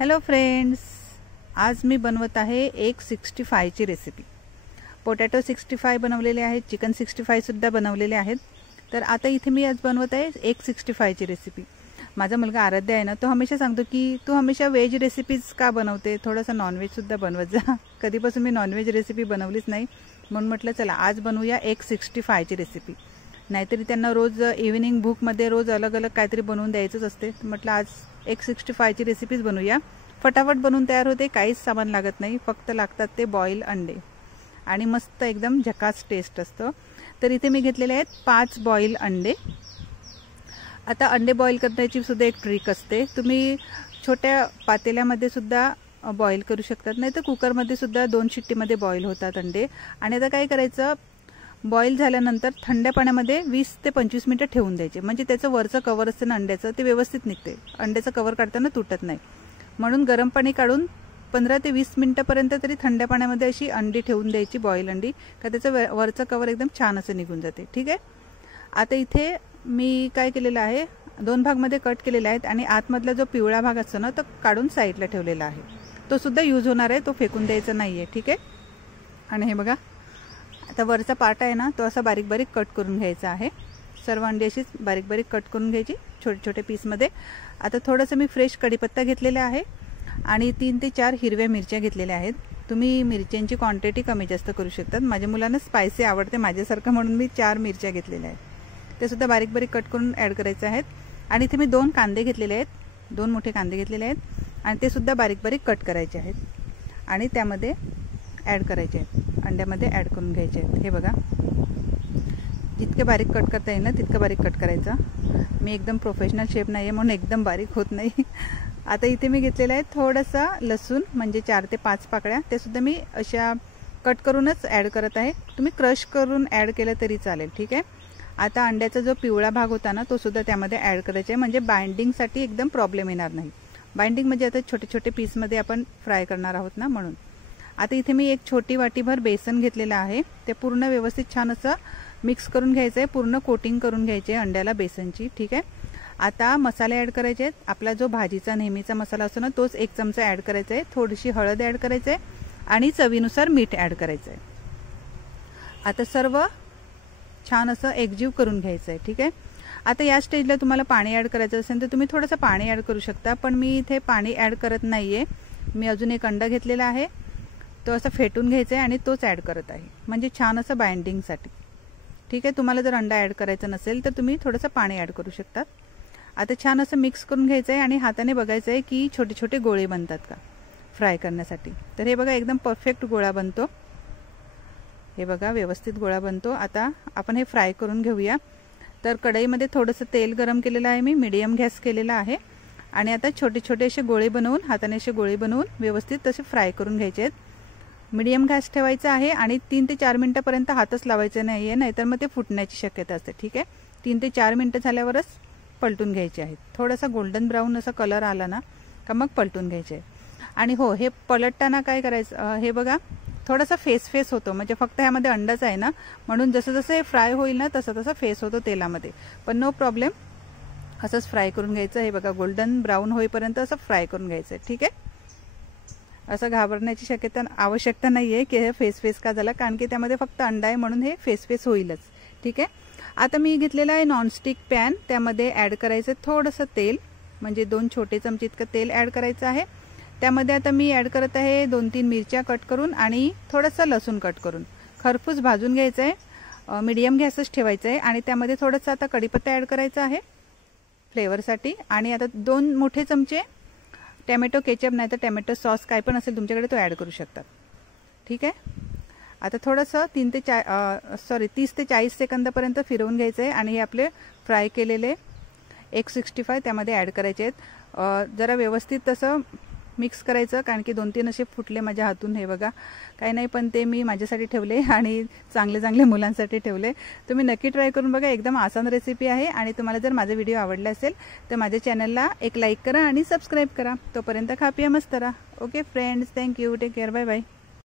Hello friends, आज मी बनवत आहे एक 65 ची रेसिपी। पोटॅटो 65 बनवलेले आहेत, चिकन 65 सुद्धा बनवलेले आहेत। तर आता इथे मी आज बनवत आहे एक 65 ची रेसिपी। माझा मुलगा आराध्य आहे ना, तो हमेशा सांगतो की तू हमेशा वेज रेसिपीज का बनवते, थोडासा नॉनव्हेज सुद्धा बनवत जा। कधीपासून मी नॉनव्हेज रेसिपी बनवलीच नाही, म्हणून म्हटलं चला आज बनवूया एक 65 ची रेसिपी। नाहीतरी त्यांना रोज इव्हिनिंग बुक मध्ये रोज अलग अलग काहीतरी बनवून द्यायचंच असते। म्हटलं आज एक 65 ची रेसिपीज बनवूया। फटाफट बनवून तयार होते, काहीच सामान लागत नाही, फक्त लागतात ते बॉईल अंडे आणि मस्त एकदम झकास टेस्ट असतो। तर इथे मी घेतलेले आहेत 5 बॉईल अंडे। आता अंडे बॉईल करण्याची सुद्धा एक ट्रिक असते। तुम्ही छोट्या पातेल्यामध्ये सुद्धा बॉईल करू शकतात, नाही तर कुकरमध्ये सुद्धा 2 शिट्टीमध्ये बॉईल होतात अंडे। आणि आता काय करायचं, बॉईल झाल्यानंतर थंड पाण्यामध्ये 20 ते 25 मिनिटं ठेवून द्यायचे, म्हणजे त्याचं वरचं कवर असतं ना अंड्याचं, ते व्यवस्थित निघते। अंड्याचं कवर काढताना तुटत नाही, म्हणून गरम पाणी काढून 15 ते 20 मिनिटांपर्यंत तरी थंड पाण्यामध्ये अशी अंडी ठेवून द्यायची, बॉईल अंडी, का त्याचं वरचं कवर एकदम छान असं निघून जाते। ठीक आहे। आता इथे मी काय केलेलं आहे, 2 भागमध्ये कट केलेले आहेत आणि आतमधला जो पिवळा भाग असतो ना, तो काढून साईडला ठेवलेला आहे। तो सुद्धा यूज होणार आहे, तो फेकून द्यायचा नाहीये। ठीक आहे। आणि हे बघा, आता वरचा पार्ट आहे ना, तो असा बारीक बारीक कट करून घ्यायचा आहे। सर्व अंडी अशीच बारीक बारीक कट करून घ्यायची छोटे छोटे पीसमध्ये। आता थोडंसं मी फ्रेश कढीपत्ता घेतलेला आहे आणि 3 ते 4 हिरव्या मिरच्या घेतलेल्या आहेत। तुम्ही मिरच्यांची क्वांटिटी कमी जास्त करू शकतात। माझ्या मुलांना स्पायसी आवडते माझ्यासारखं, म्हणून मी 4 मिरच्या घेतलेल्या आहेत, ते सुद्धा बारीक बारीक कट करून ॲड करायचे आहेत। आणि इथे मी 2 कांदे घेतलेले आहेत, 2 मोठे कांदे घेतलेले आहेत आणि ते सुद्धा बारीक बारीक कट करायचे आहेत आणि त्यामध्ये ॲड करायचे आहेत, अंड्यामध्ये ॲड करून घ्यायचे आहेत। हे बघा, जितके बारीक कट करता येईल ना तितकं बारीक कट करायचा। मी एकदम प्रोफेशनल शेफ नाही आहे, म्हणून एकदम बारीक होत नाही। आता इथे मी घेतलेलं आहे थोडासा लसूण, म्हणजे 4 ते 5 पाकळ्या, ते सुद्धा मी अशा कट करूनच ॲड करत आहे। तुम्ही क्रश करून ॲड केलं तरी चालेल। ठीक आहे। आता अंड्याचा जो पिवळा भाग होता ना, तो सुद्धा त्यामध्ये ॲड करायचा आहे, म्हणजे बाइंडिंगसाठी एकदम प्रॉब्लेम येणार नाही। बाइंडिंग म्हणजे आता छोटे छोटे पीसमध्ये आपण फ्राय करणार आहोत ना, म्हणून। आता इथे मी एक छोटी वाटीभर बेसन घेतलेलं आहे, ते पूर्ण व्यवस्थित छान असं मिक्स करून घ्यायचं आहे, पूर्ण कोटिंग करून घ्यायचे अंड्याला बेसनची। ठीक आहे। आता मसाले ॲड करायचे आहेत। आपला जो भाजीचा नेहमीचा मसाला असतो ना, तोच 1 चमचा ॲड करायचा आहे, थोडीशी हळद ॲड करायचं आहे आणि चवीनुसार मीठ ॲड करायचं आहे। आता सर्व छान असं एकजीव करून घ्यायचं आहे। ठीक आहे। आता या स्टेजला तुम्हाला पाणी ॲड करायचं असेल तर तुम्ही थोडंसं पाणी ॲड करू शकता, पण मी इथे पाणी ॲड करत नाहीये। मी अजून एक अंडा घेतलेला आहे, तो असं फेटून घ्यायचा आहे आणि तोच ॲड करत आहे, म्हणजे छान असं बाइंडिंगसाठी। ठीक आहे। तुम्हाला जर अंडा ॲड करायचा नसेल तर तुम्ही थोडंसं पाणी ॲड करू शकता। आता छान असं मिक्स करून घ्यायचं आहे आणि हाताने बघायचं आहे की छोटे छोटे गोळे बनतात का फ्राय करण्यासाठी। तर हे बघा, एकदम परफेक्ट गोळा बनतो। हे बघा, व्यवस्थित गोळा बनतो। आता आपण हे फ्राय करून घेऊया। तर कढईमध्ये थोडंसं तेल गरम केलेलं आहे, मी मीडियम गॅस केलेला आहे आणि आता छोटे छोटे असे गोळे बनवून, हाताने असे गोळे बनवून व्यवस्थित तसे फ्राय करून घ्यायचे आहेत। मीडियम गॅस ठेवायचा आहे आणि 3 ते 4 मिनिटांपर्यंत हातच लावायचा नाहीये, नाहीतर मग ते फुटण्याची शक्यता असते। ठीक आहे। 3 ते 4 मिनिटं झाल्यावरच पलटून घ्यायचे आहेत। थोडासा गोल्डन ब्राऊन असा कलर आला ना का मग पलटून घ्यायचे आहे। आणि हो, हे पलटताना काय करायचं, हे बघा थोडासा फेस होतो, म्हणजे फक्त ह्यामध्ये अंडाच आहे ना, म्हणून जसं जसं हे फ्राय होईल ना तसं तसं फेस होतो तेलामध्ये, पण नो प्रॉब्लेम, असंच फ्राय करून घ्यायचं। हे बघा, गोल्डन ब्राऊन होईपर्यंत असं फ्राय करून घ्यायचं आहे। ठीक आहे। असं घाबरण्याची आवश्यकता नाही आहे की हे फेस का झाला, कारण की त्यामध्ये फक्त अंडा आहे, म्हणून हे फेस होईलच। ठीक आहे। आता मी घेतलेला आहे नॉनस्टिक पॅन, त्यामध्ये ॲड करायचं थोडंसं तेल, म्हणजे 2 छोटे चमचे इतकं तेल ॲड करायचं आहे। त्यामध्ये आता मी ॲड करत आहे 2-3 मिरच्या कट करून आणि थोडंसं लसूण कट करून खरपूस भाजून घ्यायचं आहे। मीडियम गॅसच ठेवायचं आहे आणि त्यामध्ये थोडंसं आता कढीपत्ता ॲड करायचा आहे फ्लेवरसाठी। आणि आता 2 मोठे चमचे टॅमॅटो केचप नाही तर टॅमॅटो सॉस, काय पण असेल तुमच्याकडे, तो ॲड करू शकतात। ठीक आहे। आता थोडंसं 30 ते 40 सेकंदापर्यंत फिरवून घ्यायचं आहे आणि हे आपले फ्राय केलेले एक 65 त्यामध्ये ॲड करायचे आहेत। जरा व्यवस्थित तसं मिक्स करायचं, कारण की 2-3 असे फुटले माझ्या हातून। हे बघा, काही नाही, पण ते मी माझ्यासाठी ठेवले आणि चांगले मुलांसाठी ठेवले। तुम्ही नक्की ट्राय करून बघा, एकदम आसान रेसिपी आहे। आणि तुम्हाला जर माझा व्हिडिओ आवडला असेल तर माझ्या चॅनलला एक लाईक करा आणि सबस्क्राईब करा। तोपर्यंत खा पिया मस्त राहा। Okay friends, thank you, take care, bye bye.